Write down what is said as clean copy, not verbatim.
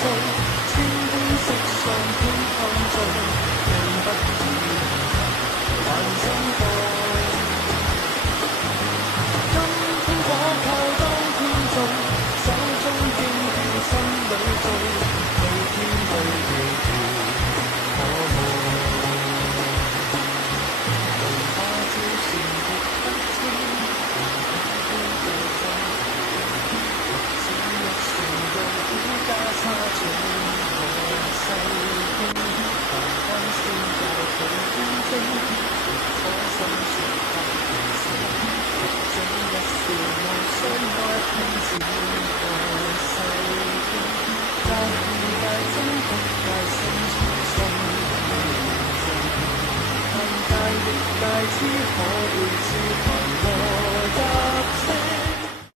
數，千般色相偏看盡，命不已，還想過。今天可靠當天做，手中經驗心裏做，對天對地調可無。無法照前亦不清，只一瞬又點加差錯我世經，但關先在佢天精，可心說法其實，這一笑無需愛偏似個世經，但願大真不帶心操心。但大亦大知可會